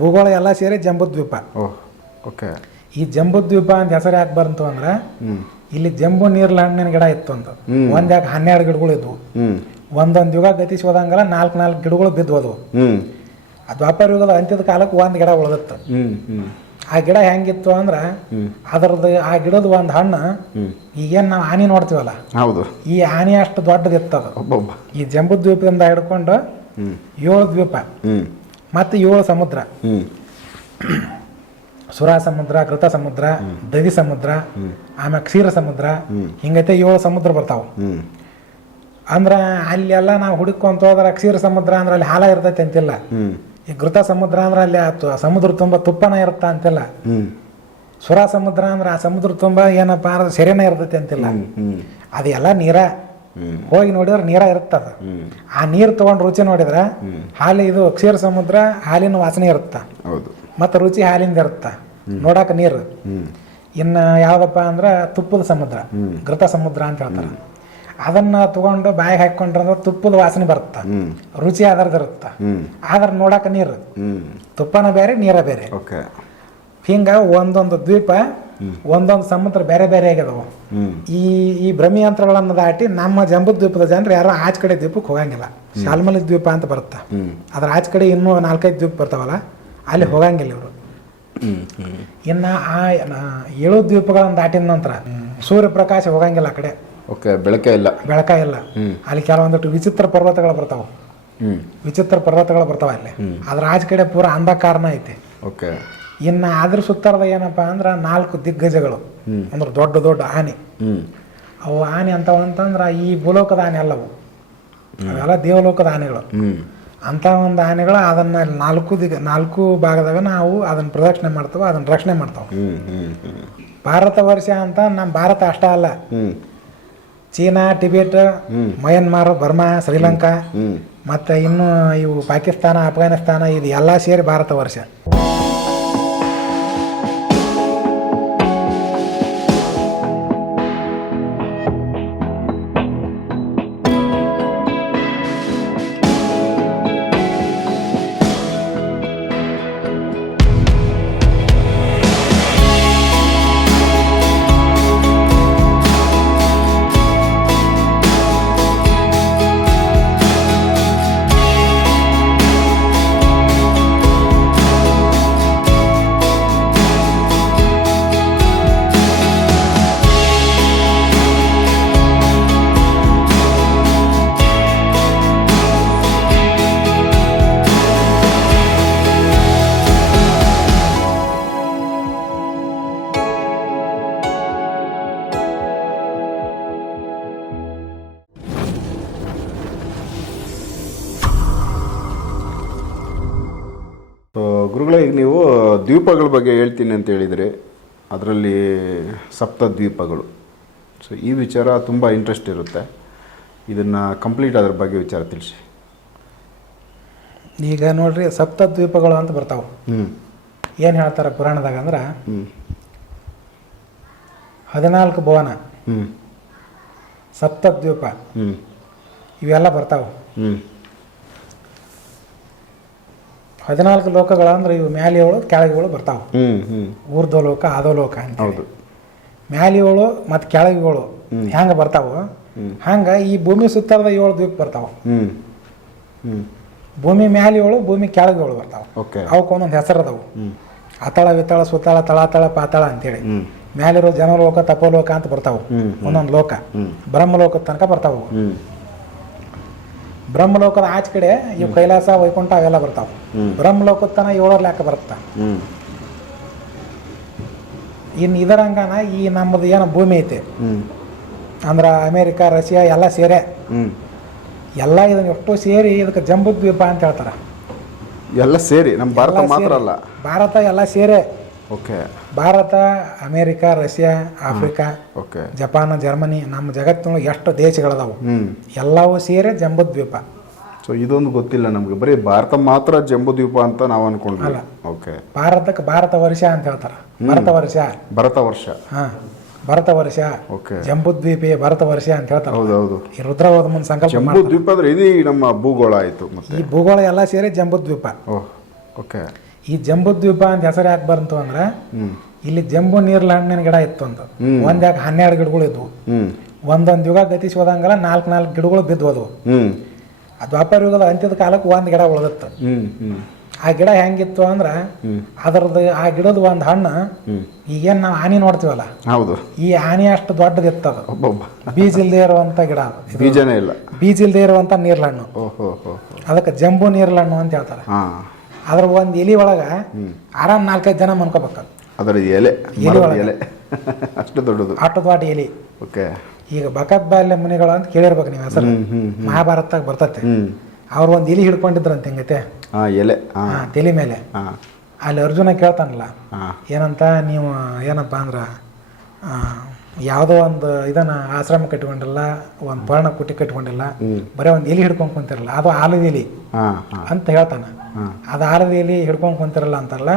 ಭೂಗೋಳ ಎಲ್ಲ ಸೇರಿ ಜಂಬೂದ್ವೀಪ. ಓಕೆ. ಈ ಜಂಬೂದ್ವೀಪ ಅಂತ ಹೆಸರು ಯಾಕೆ ಬಂತು ಅಂದ್ರೆ ಇಲ್ಲಿ ಜಂಬೂ ನೀರ್ಲ ಹಣ್ಣಿನ ಗಿಡ ಇತ್ತು ಅಂತ. ಒಂದ್ ಯಾಕೆ 12 ಗಿಡಗಳು ಇದ್ವು. ಒಂದೊಂದು ಯುಗ ಗತಿಸಿ ಹೋದಂಗೆಲ್ಲ 4 ಗಿಡಗಳು ಬಿದ್ದವು. ಅದು ದ್ವಾಪರ ಯುಗದ ಅಂತ್ಯದ ಕಾಲಕ್ಕೆ ಒಂದು ಗಿಡ ಉಳಿದಿತ್ತು. ಆ ಗಿಡ ಹೆಂಗಿತ್ತು ಅಂದ್ರೆ ಅದರದ್ದು ಆ ಗಿಡದ ಒಂದು ಹಣ್ಣು ಈಗೇನು ನಾವು ಆನೆ ನೋಡ್ತೀವಲ್ಲ, ಹೌದು, ಈ ಆನೆ ಅಷ್ಟು ದೊಡ್ಡದಿತ್ತದು. ಈ ಜಂಬೂದ್ವೀಪದಿಂದ ಹಿಡ್ಕೊಂಡು 7 ದ್ವೀಪ ಮತ್ತು 7 ಸಮುದ್ರ, ಸುರಾ ಸಮುದ್ರ, ಕೃತ ಸಮುದ್ರ, ದವಿ ಸಮುದ್ರ, ಆಮೇಲೆ ಕ್ಷೀರ ಸಮುದ್ರ, ಹಿಂಗೈತೆ 7 ಸಮುದ್ರ ಬರ್ತಾವ. ಅಂದ್ರೆ ಅಲ್ಲೆಲ್ಲ ನಾವು ಹುಡುಕೊಂತ ಹೋದ್ರೆ ಕ್ಷೀರ ಸಮುದ್ರ ಅಂದ್ರೆ ಅಲ್ಲಿ ಹಾಲ ಇರ್ತೈತೆ ಅಂತಿಲ್ಲ. ಈ ಘೃತ ಸಮುದ್ರ ಅಂದ್ರೆ ಅಲ್ಲಿ ಸಮುದ್ರ ತುಂಬ ತುಪ್ಪನ ಇರುತ್ತ ಅಂತಿಲ್ಲ. ಸುರಾ ಸಮುದ್ರ ಅಂದ್ರೆ ಆ ಸಮುದ್ರ ತುಂಬ ಏನಪ್ಪಾ ಅಂದ್ರೆ ಸೆರೆನ ಇರ್ತೈತೆ ಅಂತಿಲ್ಲ. ಅದೆಲ್ಲ ನೀರ ಹೋಗಿ ನೋಡಿದ್ರೆ ನೀರ ಇರುತ್ತದ. ಆ ನೀರು ತಗೊಂಡು ರುಚಿ ನೋಡಿದ್ರೆ ಇದು ಕ್ಷೀರ ಸಮುದ್ರ ಹಾಲಿನ ವಾಸನೆ ಇರುತ್ತ, ಮತ್ತು ರುಚಿ ಹಾಲಿಂದ ಇರುತ್ತ, ನೋಡಾಕ ನೀರು. ಇನ್ನು ಯಾವ್ದಪ್ಪ ಅಂದ್ರೆ ತುಪ್ಪದ ಸಮುದ್ರ, ಘೃತ ಸಮುದ್ರ ಅಂತ ಹೇಳ್ತಾರೆ. ಅದನ್ನ ತಗೊಂಡು ಬಾಯಿಗೆ ಹಾಕೊಂಡ್ರೆ ತುಪ್ಪದ ವಾಸನೆ ಬರುತ್ತ, ರುಚಿ ಅದರದಿರುತ್ತ, ಆದ್ರೆ ನೋಡಾಕ ನೀರು, ತುಪ್ಪನ ಬೇರೆ ನೀರ ಬೇರೆ. ಹಿಂಗ ಒಂದೊಂದು ದ್ವೀಪ ಒಂದೊಂದು ಸಮುದ್ರ ಬೇರೆ ಬೇರೆ ಆಗ್ಯದವು. ಈ ಭ್ರಮಿಯಂತ್ರಗಳನ್ನು ದಾಟಿ ನಮ್ಮ ಜಂಬೂದ್ವೀಪದ ಜನರು ಯಾರು ಆಚ ಕಡೆ ದ್ವೀಪಕ್ಕೆ ಹೋಗಂಗಿಲ್ಲ. ಶಾಲ್ಮಲಿ ದ್ವೀಪ ಅಂತ ಬರುತ್ತಾ, ಅದ್ರ ಆಚ ಕಡೆ ಇನ್ನೂ 4-5 ದ್ವೀಪ ಬರ್ತಾವಲ್ಲ, ಅಲ್ಲಿ ಹೋಗಂಗಿಲ್ಲ ಇವರು. ಇನ್ನು ಆ 7 ದ್ವೀಪಗಳನ್ನು ದಾಟಿದ ನಂತರ ಸೂರ್ಯಪ್ರಕಾಶ ಹೋಗಂಗಿಲ್ಲ ಆ ಕಡೆ. ಬೆಳಕ ಇಲ್ಲ. ಅಲ್ಲಿ ಕೆಲವೊಂದಿಟ್ಟು ವಿಚಿತ್ರ ಪರ್ವತಗಳು ಬರ್ತಾವ. ಅಲ್ಲಿ ಅದ್ರ ಆಚ ಕಡೆ ಪೂರಾ ಅಂಧಕಾರನ ಐತಿ. ಇನ್ನು ಅದ್ರ ಸುತ್ತರದ ಏನಪ್ಪಾ ಅಂದ್ರೆ 4 ದಿಗ್ಗಜಗಳು ಅಂದ್ರೆ ದೊಡ್ಡ ದೊಡ್ಡ ಆನೆ. ಅವು ಆನೆ ಅಂತವಂತಂದ್ರ ಈ ಭೂಲೋಕದ ಆನೆ ಅಲ್ಲವು, ಅವೆಲ್ಲ ದೇವಲೋಕದ ಆನೆಗಳು. ಅಂತ ಒಂದು ಆನೆಗಳು ಅದನ್ನ 4 ಭಾಗದಾಗ ನಾವು ಅದನ್ನ ಪ್ರದಕ್ಷಿಣೆ ಮಾಡ್ತಾವ, ಅದನ್ನ ರಕ್ಷಣೆ ಮಾಡ್ತಾವ. ಭಾರತ ವರ್ಷ ಅಂತ ನಮ್ಮ ಭಾರತ ಅಷ್ಟ ಅಲ್ಲ, China, Tibet, Myanmar, Burma, Sri Lanka, ಮತ್ತೆ ಇನ್ನು ಇವು ಪಾಕಿಸ್ತಾನ, ಅಫ್ಘಾನಿಸ್ತಾನ, ಇದು ಎಲ್ಲ ಸೇರಿ ಭಾರತ ವರ್ಷ. ಗುರುಗಳೇ, ಈಗ ನೀವು ದ್ವೀಪಗಳ ಬಗ್ಗೆ ಹೇಳ್ತೀನಿ ಅಂತ ಹೇಳಿದರೆ ಅದರಲ್ಲಿ 7 ದ್ವೀಪಗಳು. ಸೊ ಈ ವಿಚಾರ ತುಂಬ ಇಂಟ್ರೆಸ್ಟ್ ಇರುತ್ತೆ, ಇದನ್ನು ಕಂಪ್ಲೀಟ್ ಅದ್ರ ಬಗ್ಗೆ ವಿಚಾರ ತಿಳಿಸಿ. ಈಗ ನೋಡ್ರಿ, 7 ದ್ವೀಪಗಳು ಅಂತ ಬರ್ತಾವೆ. ಏನು ಹೇಳ್ತಾರೆ ಪುರಾಣದಾಗ ಅಂದ್ರೆ 14 ಭುವನ, 7 ದ್ವೀಪ, ಇವೆಲ್ಲ ಬರ್ತಾವೆ. 14 ಲೋಕಗಳು ಅಂದ್ರೆ ಇವು ಮ್ಯಾಲಿಗಳು ಕೆಳಗಿಗಳು ಬರ್ತಾವೆ. ಊರ್ಧ್ವಲೋಕ, ಅಧೋಲೋಕ ಅಂತ. ಮ್ಯಾಲಿಗಳು ಮತ್ತು ಕೆಳಗಿಗಳು ಹೆಂಗೆ ಬರ್ತಾವ, ಹಂಗೆ ಈ ಭೂಮಿ ಸುತ್ತರದ 7 ದ್ವೀಪ ಬರ್ತಾವೆ. ಭೂಮಿ ಮ್ಯಾಲಿಗಳು, ಭೂಮಿ ಕೆಳಗಿಗಳು ಬರ್ತಾವೆ. ಅವಕ್ಕೆ ಒಂದೊಂದು ಹೆಸರು ಅದಾವು. ಅತಳ, ವಿತಳ, ಸುತಳ, ತಳಾತಳ, ಪಾತಾಳ ಅಂತೇಳಿ. ಮ್ಯಾಲಿರೋ ಜನಲೋಕ, ತಪೋಲೋಕ ಅಂತ ಬರ್ತಾವೆ. ಒಂದೊಂದು ಲೋಕ ಬ್ರಹ್ಮಲೋಕದ ತನಕ ಬರ್ತಾವೆ. ಬ್ರಹ್ಮಲೋಕದ ಆಚ ಕಡೆ ಇವು ಕೈಲಾಸ, ವೈಕುಂಠ ಅವೆಲ್ಲ ಬರ್ತಾವ. ಬ್ರಹ್ಮಲೋಕದ ತನ 7 ಲೆಕ್ಕ ಬರುತ್ತ. ಇನ್ನು ಇದರಂಗನ ಈ ನಮ್ಮದು ಏನೋ ಭೂಮಿ ಐತೆ ಅಂದ್ರೆ ಅಮೇರಿಕಾ, ರಷ್ಯಾ ಎಲ್ಲ ಸೇರೆ, ಎಲ್ಲ ಇದನ್ನ ಎಷ್ಟು ಸೇರಿ ಇದಕ್ಕೆ ಜಂಬೂದ್ವೀಪ ಅಂತ ಹೇಳ್ತಾರ. ಎಲ್ಲ ಸೇರಿ ನಮ್ಮ ಭಾರತ ಮಾತ್ರ ಅಲ್ಲ, ಭಾರತ ಎಲ್ಲ ಸೇರೆ. Bharat, America, Russia, Africa, Japan, Germany, ನಮ್ಮ ಜಗತ್ತಿನೊಳಗೆ ಎಷ್ಟು ದೇಶಗಳದಾವು ಎಲ್ಲವೂ ಸೇರಿ ಜಂಬೂದ್ವೀಪ. ಸೊ ಇದೊಂದು ಗೊತ್ತಿಲ್ಲ ನಮ್ಗೆ, ಬರೀ ಭಾರತ ಮಾತ್ರ ಜಂಬೂದ್ವೀಪ ಅಂತ ನಾವು ಅನ್ಕೊಂಡ್ವಿ. ಭಾರತಕ್ಕೆ ಭಾರತ ವರ್ಷ ಅಂತ ಹೇಳ್ತಾರ. ಭರತ ವರ್ಷ ಭರತ ವರ್ಷ, ಜಂಬೂದ್ವೀಪೆ ಭರತ ವರ್ಷ ಅಂತ ಹೇಳ್ತಾರೆ. ಹೌದೌದು. ಈ ರುದ್ರವಾದ ಮುಂದೆ ಸಂಕಲ್ಪ ಜಂಬೂದ್ವೀಪ ಅಂದ್ರೆ ಇದು ನಮ್ಮ ಭೂಗೋಳ ಆಯ್ತು. ಈ ಭೂಗೋಳ ಎಲ್ಲ ಸೇರಿ ಜಂಬೂದ್ವೀಪ. ಓಕೆ. ಈ ಜಂಬೂದ್ವೀಪ ಅಂತ ಹೆಸರು ಯಾಕೆ ಬಂತು ಅಂದ್ರೆ ಇಲ್ಲಿ ಜಂಬೂ ನೀರ್ಲ ಹಣ್ಣಿನ ಗಿಡ ಇತ್ತು ಅಂತ. ಒಂದ್ ಯಾಕೆ 12 ಗಿಡಗಳು ಇದ್ವು. ಒಂದೊಂದು ಯುಗ ಗತಿಸಿ ಹೋದಂಗೆಲ್ಲ 4 ಗಿಡಗಳು ಬಿದ್ದವು. ಆ ದ್ವಾಪರ ಯುಗದ ಅಂತ್ಯದ ಕಾಲಕ್ಕೆ ಒಂದು ಗಿಡ ಉಳಿದಿತ್ತು. ಆ ಗಿಡ ಹೆಂಗಿತ್ತು ಅಂದ್ರೆ ಅದರದ್ದು ಆ ಗಿಡದ ಒಂದು ಹಣ್ಣು ಈಗೇನು ನಾವು ಆನಿ ನೋಡ್ತೀವಲ್ಲ, ಹೌದು, ಈ ಆನಿ ಅಷ್ಟು ದೊಡ್ಡದಿತ್ತು. ಅದು ಬೀಜ ಇಲ್ಲದೆ ಇರುವಂತ ಗಿಡ, ಬೀಜನೇ ಇಲ್ಲ, ಬೀಜ ಇಲ್ಲದೆ ಇರುವಂತ ನೀರ್ಲಣ್ಣು. ಅದಕ್ಕೆ ಜಂಬೂ ನೀರ್ಲಣ್ಣು ಅಂತ ಹೇಳ್ತಾರೆ. ಅದ್ರ ಒಂದು ಎಲಿ ಒಳಗ ಆರಾಮ್ 4-5 ಜನ ಮನ್ಕೋಬೇಕು. ಅದರ ಎಲೆ ಎಲೆ ಅಷ್ಟು ದೊಡ್ಡದು, ಅಷ್ಟು ದೊಡ್ಡ ಎಲಿ. ಓಕೆ. ಈಗ ಬಕತ್ ಬಾಲ್ಯ ಮುನಿಗಳು ಅಂತ ಕೇಳಿರ್ಬೇಕು ನೀವು ಹೆಸರು, ಮಹಾಭಾರತದಾಗ ಬರ್ತತೆ. ಅವ್ರು ಒಂದು ಎಲಿ ಹಿಡ್ಕೊಂಡಿದ್ರಂತ ಹಿಂಗೈತೆ ಎಲೆ ತಲೆ ಮೇಲೆ. ಅಲ್ಲಿ ಅರ್ಜುನ ಕೇಳ್ತಾನಲ್ಲ ಏನಂತ, ನೀವು ಏನಪ್ಪ ಅಂದ್ರೆ ಯಾವುದೋ ಒಂದು ಇದನ್ನ ಆಶ್ರಮ ಕಟ್ಕೊಂಡಿಲ್ಲ, ಒಂದು ಪರ್ಣ ಕುಟಿ ಕಟ್ಕೊಂಡಿಲ್ಲ, ಬರೀ ಒಂದು ಎಲಿ ಹಿಡ್ಕೊಂಡ್ ಕುಂತಿರಲ್ಲ, ಅದು ಆಲದ ಎಲಿ ಅಂತ ಹೇಳ್ತಾನ. ಅದು ಆಲದ ಎಲಿ ಹಿಡ್ಕೊಂಡ್ ಕುಂತಿರಲ್ಲ ಅಂತಲ್ಲ,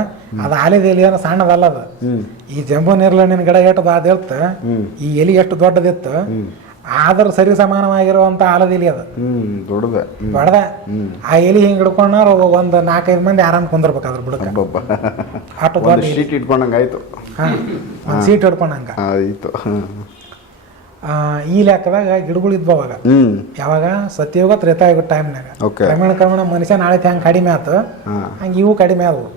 ಅದು ಆಲದ ಎಲಿ ಏನೋ ಸಣ್ಣದಲ್ಲ. ಅದು ಈ ಜಂಬೂ ನೀರ್ಲಣ್ಣಿನ ಗಿಡ ಎಷ್ಟು ಅದಿರುತ್ತೆ, ಈ ಎಲಿ ಎಷ್ಟು ದೊಡ್ಡದಿತ್ತು, ಆದ್ರ ಸರಿ ಸಮಾನವಾಗಿರುವಂತ ಆಲದ ಎಲಿ ಅದು ಬಡದ. ಆ ಎಲಿ ಹಿಂಗ್ ಹಿಡ್ಕೊಂಡ್ರ ಒಂದು 4-5 ಮಂದಿ ಆರಾಮ್ ಕುಂದಿರ್ಬೇಕು ಅದ್ರ ಬಿಡಕ. ಅಷ್ಟು ದೊಡ್ಡ ಸೀಟ್ ಇಟ್ಕೊಂಡಂಗ ಆಯ್ತು. ಒಂದು ಸೀಟ್ ಹಿಡ್ಕೊಂಡಂಗ ಆಯ್ತು. ಈ ಲೆಕ್ಕದಾಗ ಗಿಡಗಳು ಇದ್ವ ಅವಾಗ. ಯಾವಾಗ ಸತ್ಯಯುಗ ತ್ರೇತಾಯುಗ ಟೈಮ್ನಾಗ ಕ್ರಮೇಣ ಮನುಷ್ಯ ನಾಳೆ ಹೆಂಗ್ ಕಡಿಮೆ ಆತು ಹಂಗ ಇವು ಕಡಿಮೆ ಆದವು.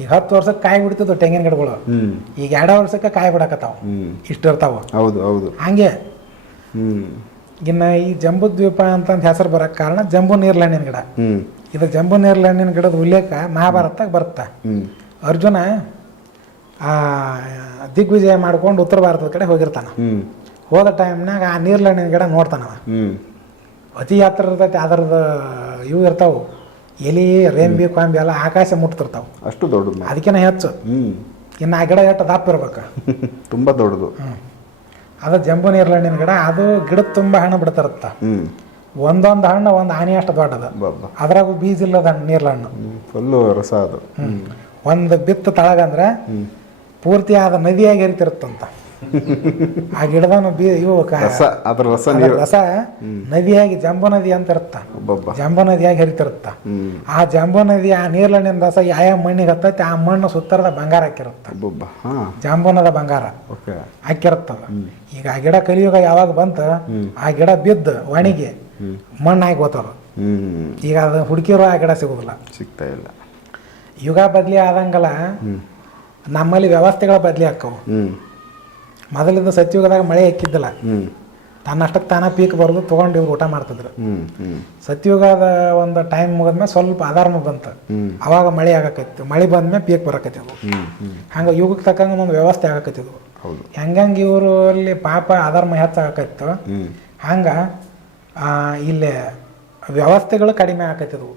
ಈಗ 10 ವರ್ಷಕ್ಕೆ ಕಾಯಿ ಬಿಡ್ತಿದ್ವು ತೆಂಗಿನ ಗಿಡಗಳು, ಈಗ 2 ವರ್ಷಕ್ಕೆ ಕಾಯಿ ಬಿಡಕತ್ತಾವ, ಇಷ್ಟು ಇರ್ತಾವ. ಹೌದು ಹೌದು ಹಂಗೆ. ಇನ್ನ ಈ ಜಂಬೂದ್ವೀಪ ಅಂತ ಹೆಸರು ಬರಕ್ ಕಾರಣ ಜಂಬೂ ನೀರ್ಲಣ್ಣಿನ ಗಿಡ. ಇದು ಜಂಬೂ ನೀರ್ಲಣ್ಣಿನ ಗಿಡದ ಉಲ್ಲೇಖ ಮಹಾಭಾರತದಾಗ ಬರುತ್ತಾ. ಅರ್ಜುನ ಆ ದಿಗ್ವಿಜಯ ಮಾಡ್ಕೊಂಡು ಉತ್ತರ ಭಾರತದ ಕಡೆ ಹೋಗಿರ್ತಾನ. ಹೋದ ಟೈಮ್ನಾಗ ಆ ನೀರ್ಲಣ್ಣಿನ ಗಿಡ ನೋಡ್ತಾನವ. ಅತಿ ಹತ್ರ ಇರ್ತೈತಿ, ಅದರದ ಇವು ಇರ್ತಾವು ಎಲಿ, ರೇಂಬಿ, ಕೊಂಬಿ ಎಲ್ಲ ಆಕಾಶ ಮುಟ್ತಿರ್ತಾವ, ಅಷ್ಟು ದೊಡ್ಡದು, ಅದಕ್ಕಿಂತ ಹೆಚ್ಚು. ಇನ್ನು ಆ ಗಿಡ ಎಷ್ಟು ದಪ್ಪ ಇರ್ಬೇಕು, ತುಂಬಾ ದೊಡ್ಡದು. ಅದು ಜಂಬೂ ನೀರ್ಲಣ್ಣಿನ ಗಿಡ. ಅದು ಗಿಡದ ತುಂಬ ಹಣ್ಣು ಬಿಡ್ತಿರತ್ತ. ಒಂದೊಂದು ಹಣ್ಣು ಒಂದು ಆನೆ ಅಷ್ಟು ದೊಡ್ಡದ. ಅದ್ರಾಗ ಬೀಜ ಇಲ್ಲದ ನೀರ್ಲಣ್ಣು, ಫುಲ್ಲು ರಸ. ಅದು ಒಂದು ಬಿತ್ತು ತಳಗಂದ್ರೆ ಪೂರ್ತಿ ಆದ ನದಿಯಾಗಿ ಹರಿತಿರುತ್ತಂತ. ಆ ಗಿಡದ ರಸ ನದಿಯಾಗಿ ಜಂಬೂ ನದಿ ಅಂತ ಇರುತ್ತ, ಜಂಬೂ ನದಿಯಾಗಿ ಹರಿತಿರುತ್ತ. ಆ ಜಂಬೂ ನದಿ ಆ ನೀರ್ಲಣ್ಣಿನ ರಸ ಯಾವ ಮಣ್ಣಿಗೆ ಹತ್ತೈತಿ ಆ ಮಣ್ಣು ಸುತ್ತರದ ಬಂಗಾರ ಹಾಕಿರುತ್ತ, ಜಾಂಬೂನದ ಬಂಗಾರ ಹಾಕಿರುತ್ತದ. ಈಗ ಆ ಗಿಡ ಕಲಿಯುಗ ಯಾವಾಗ ಬಂತ, ಆ ಗಿಡ ಬಿದ್ದು ಒಣಗಿ ಮಣ್ಣಾಗಿ ಹೋತದ. ಈಗ ಅದು ಹುಡುಕಿರೋ ಆ ಗಿಡ ಸಿಗುದಿಲ್ಲ, ಸಿಗ್ತಾ ಇಲ್ಲ. ಯುಗ ಬದ್ಲಿ ಆದಂಗಲ್ಲ ನಮ್ಮಲ್ಲಿ ವ್ಯವಸ್ಥೆಗಳ ಬದ್ಲಿ ಆಕ್ಕವು. ಮೊದಲಿಂದ ಸತ್ಯುಗದಾಗ ಮಳೆ ಹಾಕಿದ್ದಿಲ್ಲ, ತನ್ನಷ್ಟಕ್ಕೆ ತಾನ ಪೀಕ್ ಬರೋದು ತೊಗೊಂಡು ಇವ್ರು ಊಟ ಮಾಡ್ತಿದ್ರು. ಸತ್ಯುಗದ ಒಂದು ಟೈಮ್ ಮುಗಿದ್ಮೇಲೆ ಸ್ವಲ್ಪ ಅಧರ್ಮ ಬಂತು, ಅವಾಗ ಮಳೆ ಆಗಕತ್ತಿತ್ತು. ಮಳೆ ಬಂದ್ಮೇಲೆ ಪೀಕ್ ಬರಕತ್ತಿದ್ವು. ಹಂಗೆ ಯುಗಕ್ಕೆ ತಕ್ಕಂಗೆ ಒಂದು ವ್ಯವಸ್ಥೆ ಆಗಕತ್ತಿದ್ವು. ಹೆಂಗಂಗೆ ಇವರು ಅಲ್ಲಿ ಪಾಪ ಅಧರ್ಮ ಹೆಚ್ಚಾಗತ್ತಿತ್ತು, ಹಂಗೆ ಇಲ್ಲಿ ವ್ಯವಸ್ಥೆಗಳು ಕಡಿಮೆ ಆಗತ್ತಿದ್ವು.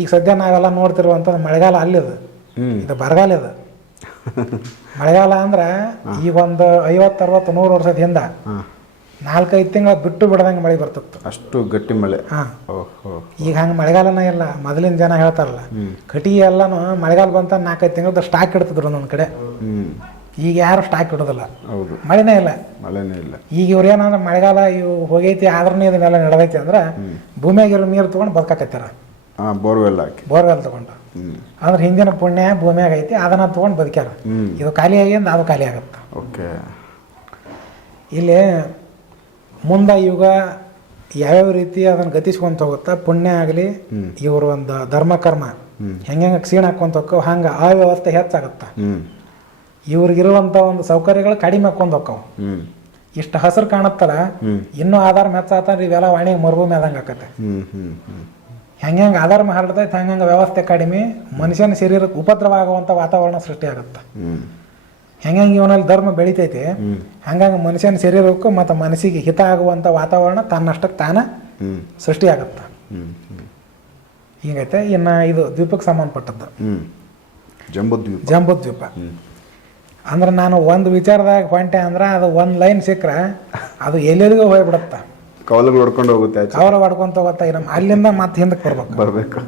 ಈಗ ಸದ್ಯ ನಾವೆಲ್ಲ ನೋಡ್ತಿರುವಂಥದ್ದು ಮಳೆಗಾಲ ಅಲ್ಲಿದು, ಇದು ಬರಗಾಲ ಇದು. ಮಳೆಗಾಲ ಅಂದ್ರೆ ಈಗ ಒಂದು 50-60-100 ವರ್ಷದ ಹಿಂದ 4-5 ತಿಂಗಳ ಬಿಟ್ಟು ಬಿಡದಂಗೆ ಮಳೆ ಬರ್ತಿತ್ತು, ಅಷ್ಟು ಗಟ್ಟಿ ಮಳೆ. ಈಗ ಹಂಗೆ ಮಳೆಗಾಲನೇ ಇಲ್ಲ. ಮೊದಲಿನ ಜನ ಹೇಳ್ತಾರಲ್ಲ, ಕಟಿಗೆ ಎಲ್ಲಾನು ಮಳೆಗಾಲ ಬಂತ 4-5 ತಿಂಗಳದ ಸ್ಟಾಕ್ ಇಡ್ತಿದ್ರು ಒಂದೊಂದು ಕಡೆ. ಈಗ ಯಾರು ಸ್ಟಾಕ್ ಇಡೋದಿಲ್ಲ, ಮಳೆನೇ ಇಲ್ಲ. ಈಗ ಇವ್ರು ಏನಂದ್ರೆ ಮಳೆಗಾಲ ಇವು ಹೋಗೈತಿ ಆದ್ರೂ ಇದನ್ನೆಲ್ಲ ನಡೆದೈತಿ ಅಂದ್ರೆ ಭೂಮಿಯಾಗಿರೋ ನೀರು ತೊಗೊಂಡು ಬದುಕಾಕತ್ತಾರ, ಬೋರ್ವೆಲ್ ತಗೊಂಡು. ಅಂದ್ರೆ ಹಿಂದಿನ ಪುಣ್ಯ ಭೂಮಿಯಾಗ ಐತಿ, ಅದನ್ನ ತಗೊಂಡು ಬದುಕ್ಯಾರ. ಇದು ಖಾಲಿ ಆಗಿಂದ ಅದು ಖಾಲಿ ಆಗತ್ತೆ. ಇಲ್ಲಿ ಮುಂದೆ ಯುಗ ಯಾವ್ಯಾವ ರೀತಿ ಅದನ್ನು ಗತಿಸ್ಕೊಂತ ಹೋಗುತ್ತಾ, ಪುಣ್ಯ ಆಗಲಿ ಇವರು ಒಂದು ಧರ್ಮ ಕರ್ಮ ಹೆಂಗೆ ಕ್ಷೀಣ ಹಾಕೊಂತ ಹೋಕ್ಕವು, ಹಂಗೆ ಅವ್ಯವಸ್ಥೆ ಹೆಚ್ಚಾಗತ್ತ. ಇವ್ರಿಗಿರುವಂಥ ಒಂದು ಸೌಕರ್ಯಗಳು ಕಡಿಮೆ ಹಾಕೊಂಡ್ ಹೋಕ್ಕವು. ಇಷ್ಟು ಹಸಿರು ಕಾಣತ್ತಲ್ಲ, ಇನ್ನೂ ಆಧಾರ ಮೆಚ್ಚಾತಂದ್ರೆ ಇವೆಲ್ಲ ವಾಣಿಗೆ ಮರುಭೂಮಿ ಆದಂಗೆ ಆಕತ್ತೆ. ಹೆಂಗೆ ಆಧಾರ ಹರಡ್ತೈತೆ ಹಂಗಂಗೆ ವ್ಯವಸ್ಥೆ ಕಡಿಮೆ, ಮನುಷ್ಯನ ಶರೀರಕ್ಕೆ ಉಪದ್ರವ ಆಗುವಂಥ ವಾತಾವರಣ ಸೃಷ್ಟಿ ಆಗುತ್ತೆ. ಹೆಂಗೆ ಇವನಲ್ಲಿ ಧರ್ಮ ಬೆಳಿತೈತಿ ಹಂಗಂಗೆ ಮನುಷ್ಯನ ಶರೀರಕ್ಕೂ ಮತ್ತು ಮನಸ್ಸಿಗೆ ಹಿತ ಆಗುವಂಥ ವಾತಾವರಣ ತನ್ನಷ್ಟಕ್ಕೆ ತಾನ ಸೃಷ್ಟಿ ಆಗುತ್ತೆ. ಹೀಗೈತೆ. ಇನ್ನು ಇದು ದ್ವೀಪಕ್ಕೆ ಸಂಬಂಧಪಟ್ಟದ್ದು ಜಂಬೂದ್ವೀಪ. ಅಂದ್ರೆ ನಾನು ಒಂದು ವಿಚಾರದಾಗ ಹೊಂಟೆ ಅಂದ್ರೆ ಅದು ಒಂದು ಲೈನ್ ಸಿಕ್ಕರೆ ಅದು ಎಲ್ಲೆಲ್ಲಿಗೂ ಹೋಗ್ಬಿಡುತ್ತೆ, ಕವಲಗಳು ಹೊಡ್ಕೊಂಡು ಹೋಗುತ್ತೆ, ಕವಲ ಹೊಡ್ಕೊಂತ ಹೋಗುತ್ತೆ. ನಮ್ಮ ಅಲ್ಲಿಂದ ಮತ್ತೆ ಹಿಂದಕ್ಕೆ ಬರ್ಬೇಕು.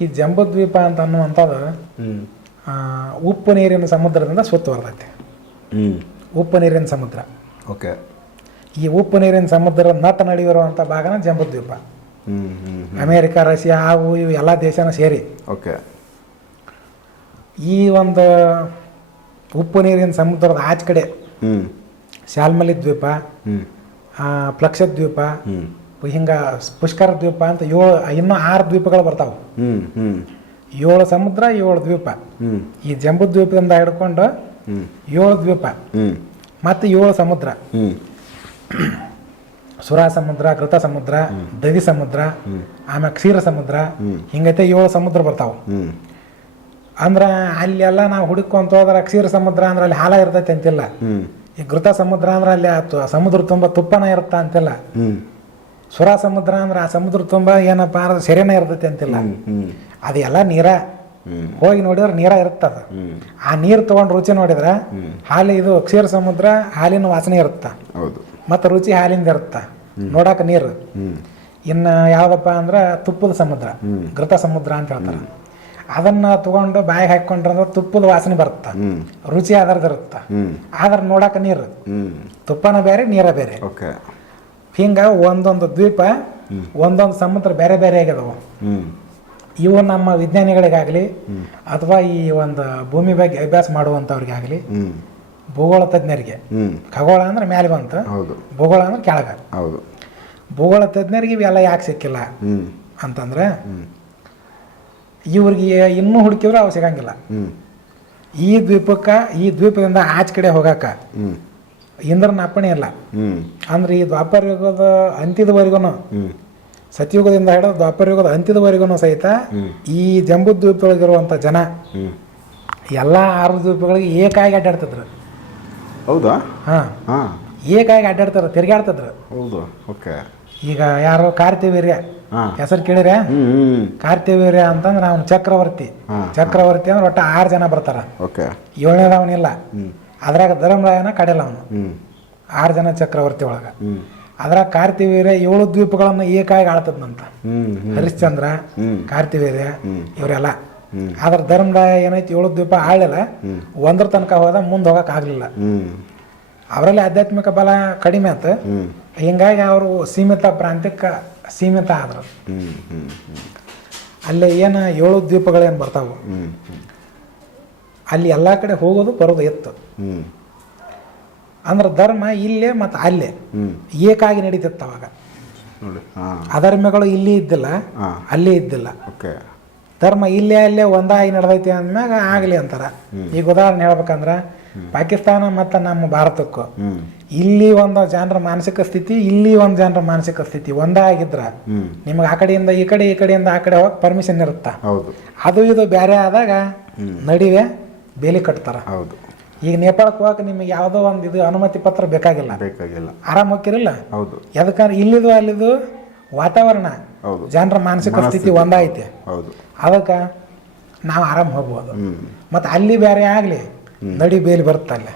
ಈ ಜಂಬೂದ್ವೀಪ ಅಂತ ಅನ್ನುವಂಥದ್ದು ಉಪ್ಪು ನೀರಿನ ಸಮುದ್ರದಿಂದ ಸುತ್ತುವರೆದೈತೆ. ಉಪ್ಪು ನೀರಿನ ಸಮುದ್ರ. ಓಕೆ. ಈ ಉಪ್ಪು ನೀರಿನ ಸಮುದ್ರದ ನಟ ನಡೆಯುವಂಥ ಭಾಗನ ಜಂಬೂದ್ವೀಪ. ಅಮೇರಿಕಾ, ರಷ್ಯಾ ಅವು ಇವು ಎಲ್ಲ ದೇಶನೂ ಸೇರಿ. ಓಕೆ. ಈ ಒಂದು ಉಪ್ಪು ನೀರಿನ ಸಮುದ್ರದ ಆಚೆ ಕಡೆ ಶಾಲ್ಮಲಿ ದ್ವೀಪ, ಪ್ಲಕ್ಷ ದ್ವೀಪ, ಹಿಂಗೆ ಪುಷ್ಕರ ದ್ವೀಪ ಅಂತ ಇನ್ನೂ 6 ದ್ವೀಪಗಳು ಬರ್ತಾವೆ. 7 ಸಮುದ್ರ 7 ದ್ವೀಪ. ಈ ಜಂಬೂ ದ್ವೀಪದಿಂದ ಹಿಡ್ಕೊಂಡು 7 ದ್ವೀಪ ಮತ್ತು 7 ಸಮುದ್ರ. ಸುರಾ ಸಮುದ್ರ, ಕೃತ ಸಮುದ್ರ, ದಗಿ ಸಮುದ್ರ, ಆಮೇಲೆ ಕ್ಷೀರ ಸಮುದ್ರ, ಹಿಂಗೈತೆ 7 ಸಮುದ್ರ ಬರ್ತಾವೆ. ಅಂದ್ರೆ ಅಲ್ಲೆಲ್ಲ ನಾವು ಹುಡುಕೊಂತ ಹೋದ್ರೆ ಕ್ಷೀರ ಸಮುದ್ರ ಅಂದ್ರೆ ಅಲ್ಲಿ ಹಾಲ ಇರ್ತೈತೆ ಅಂತಿಲ್ಲ. ಈ ಘೃತ ಸಮುದ್ರ ಅಂದ್ರೆ ಅಲ್ಲಿ ಸಮುದ್ರ ತುಂಬ ತುಪ್ಪನ ಇರುತ್ತ ಅಂತಿಲ್ಲ. ಸುರಾ ಸಮುದ್ರ ಅಂದ್ರೆ ಆ ಸಮುದ್ರ ತುಂಬ ಏನಪ್ಪ ಅಂದ್ರೆ ಸೆರೆನ ಇರ್ತೈತೆ ಅಂತಿಲ್ಲ. ಅದೆಲ್ಲ ನೀರ. ಹೋಗಿ ನೋಡಿದ್ರೆ ನೀರ ಇರುತ್ತದ. ಆ ನೀರು ತೊಗೊಂಡು ರುಚಿ ನೋಡಿದ್ರೆ ಇದು ಕ್ಷೀರ ಸಮುದ್ರ ಹಾಲಿನ ವಾಸನೆ ಇರುತ್ತ, ಮತ್ತು ರುಚಿ ಹಾಲಿಂದ ಇರುತ್ತ, ನೋಡಾಕ ನೀರು. ಇನ್ನು ಯಾವ್ದಪ್ಪ ಅಂದ್ರೆ ತುಪ್ಪದ ಸಮುದ್ರ, ಘೃತ ಸಮುದ್ರ ಅಂತ ಹೇಳ್ತಾರೆ. ಅದನ್ನ ತಗೊಂಡು ಬಾಯಿಗೆ ಹಾಕೊಂಡ್ರೆ ತುಪ್ಪದ ವಾಸನೆ ಬರುತ್ತ, ರುಚಿ ಅದರದಿರುತ್ತ, ಆದ್ರೆ ನೋಡಾಕ ನೀರು. ತುಪ್ಪನ ಬೇರೆ, ನೀರ ಬೇರೆ. ಹಿಂಗ ಒಂದೊಂದು ದ್ವೀಪ, ಒಂದೊಂದು ಸಮುದ್ರ ಬೇರೆ ಬೇರೆ ಆಗ್ಯದವು. ಇವು ನಮ್ಮ ವಿಜ್ಞಾನಿಗಳಿಗಾಗಲಿ ಅಥವಾ ಈ ಒಂದು ಭೂಮಿ ಬಗ್ಗೆ ಅಭ್ಯಾಸ ಮಾಡುವಂಥವ್ರಿಗಾಗಲಿ, ಭೂಗೋಳ ತಜ್ಞರಿಗೆ, ಖಗೋಳ ಅಂದ್ರೆ ಮೇಲೆ ಬಂತು, ಭೂಗೋಳ ಅಂದ್ರೆ ಕೆಳಗ. ಭೂಗೋಳ ತಜ್ಞರಿಗೆ ಇವೆಲ್ಲ ಯಾಕೆ ಸಿಕ್ಕಿಲ್ಲ ಅಂತಂದ್ರೆ ಇವ್ರಿಗೆ ಇನ್ನೂ ಹುಡುಕಿದ್ರು ಅವು ಸಿಗಂಗಿಲ್ಲ. ಈ ದ್ವೀಪದಿಂದ ಆಚೆ ಕಡೆ ಹೋಗಾಕ ಇಂದ್ರನ ಅಪ್ಪಣೆ ಇಲ್ಲ. ಅಂದ್ರೆ ಈ ದ್ವಾಪರ ಯುಗದ ಅಂತ್ಯದವರೆಗೂ, ಸತ್ಯುಗದಿಂದ ಹಿಡಿದು ದ್ವಾಪರ ಯುಗದ ಅಂತ್ಯದವರೆಗೂ ಸಹಿತ ಈ ಜಂಬೂ ದ್ವೀಪಗಳಿರುವಂಥ ಜನ ಎಲ್ಲ 6 ದ್ವೀಪಗಳಿಗೆ ಏಕಾಗಿ ಅಡ್ಡಾಡ್ತಿದ್ರು. ಹೌದಾ? ಹಾಂ, ಏಕಾಗಿ ಅಡ್ಡಾಡ್ತಾರೆ, ತಿರ್ಗಾಡ್ತಿದ್ರು. ಹೌದು. ಓಕೆ. ಈಗ ಯಾರು ಕಾರ್ತಿವೀರ್ಯ ಹೆಸರು ಕೇಳಿರ? ಕಾರ್ತಿವೀರ್ಯ ಅಂತಂದ್ರೆ ಅವನು ಚಕ್ರವರ್ತಿ. ಚಕ್ರವರ್ತಿ ಅಂದ್ರೆ ಒಟ್ಟು 6 ಜನ ಬರ್ತಾರ. 7ನೇದ ಅವನಿಲ್ಲ. ಅದ್ರಾಗ ಧರ್ಮರಾಯನ ಕಡೆಯಲ್ಲ ಅವನು. 6 ಜನ ಚಕ್ರವರ್ತಿ ಒಳಗ. ಅದ್ರಾಗ ಕಾರ್ತಿವೀರ್ಯ 7 ದ್ವೀಪಗಳನ್ನು ಏಕಾಗಿ ಆಳ್ತದಂತ. ಹರಿಶ್ಚಂದ್ರ, ಕಾರ್ತಿವೀರ್ಯ ಇವರೆಲ್ಲ. ಆದ್ರೆ ಧರ್ಮರಾಯ ಏನೈತಿ 7 ದ್ವೀಪ ಆಳಿಲ್ಲ. ಒಂದ್ರ ತನಕ ಹೋದ, ಮುಂದೆ ಹೋಗಕ್ ಆಗ್ಲಿಲ್ಲ. ಅವರಲ್ಲಿ ಆಧ್ಯಾತ್ಮಿಕ ಬಲ ಕಡಿಮೆ ಆಯ್ತು. ಹಿಂಗಾಗಿ ಅವರು ಸೀಮಿತ ಪ್ರಾಂತ್ಯಕ್ಕೆ ಸೀಮಿತ ಆದ್ರು. ಅಲ್ಲಿ ಏನು 7 ದ್ವೀಪಗಳೇನು ಬರ್ತಾವು, ಅಲ್ಲಿ ಎಲ್ಲ ಕಡೆ ಹೋಗೋದು ಬರೋದು ಎತ್ತು. ಅಂದ್ರೆ ಧರ್ಮ ಇಲ್ಲೇ ಮತ್ತು ಅಲ್ಲೇ ಏಕಾಗಿ ನಡೀತಿತ್ತು ಅವಾಗ. ಅಧರ್ಮಗಳು ಇಲ್ಲಿ ಇದ್ದಿಲ್ಲ, ಅಲ್ಲಿ ಇದ್ದಿಲ್ಲ. ಧರ್ಮ ಇಲ್ಲೇ ಅಲ್ಲೇ ಒಂದಾಗಿ ನಡೆದೈತಿ ಅಂದ್ಮ್ಯಾಗ ಆಗಲಿ ಅಂತಾರ. ಈಗ ಉದಾಹರಣೆ ಹೇಳ್ಬೇಕಂದ್ರೆ ಪಾಕಿಸ್ತಾನ ಮತ್ತು ನಮ್ಮ ಭಾರತಕ್ಕೂ ಇಲ್ಲಿ ಒಂದು ಜನರ ಮಾನಸಿಕ ಸ್ಥಿತಿ, ಇಲ್ಲಿ ಒಂದು ಜನರ ಮಾನಸಿಕ ಸ್ಥಿತಿ ಒಂದಾಗಿದ್ರ ನಿಮ್ಗೆ ಆ ಕಡೆಯಿಂದ ಈ ಕಡೆ, ಈ ಕಡೆಯಿಂದ ಆ ಕಡೆ ಹೋಗಕ್ಕೆ ಪರ್ಮಿಷನ್ ಇರುತ್ತ. ಅದು ಇದು ಬೇರೆ ಆದಾಗ ನಡಿವೆ ಬೇಲಿ ಕಟ್ತಾರ. ಈಗ ನೇಪಾಳಕ್ಕೆ ಹೋಗಕ್ಕೆ ನಿಮಗೆ ಯಾವುದೋ ಒಂದು ಇದು ಅನುಮತಿ ಪತ್ರ ಬೇಕಾಗಿಲ್ಲ. ಆರಾಮ್ ಹೋಗಿರಿಲ್ಲ. ಯಾಕಂದ್ರೆ ಇಲ್ಲಿದು ಅಲ್ಲಿದು ವಾತಾವರಣ, ಜನರ ಮಾನಸಿಕ ಸ್ಥಿತಿ ಒಂದೈತೆ. ಅದಕ್ಕೆ ನಾವು ಆರಾಮ್ ಹೋಗ್ಬೋದು. ಮತ್ತು ಅಲ್ಲಿ ಬೇರೆ ಆಗಲಿ ನಡಿ ಬೇಲಿ ಬರುತ್ತೆ ಅಲ್ಲೇ.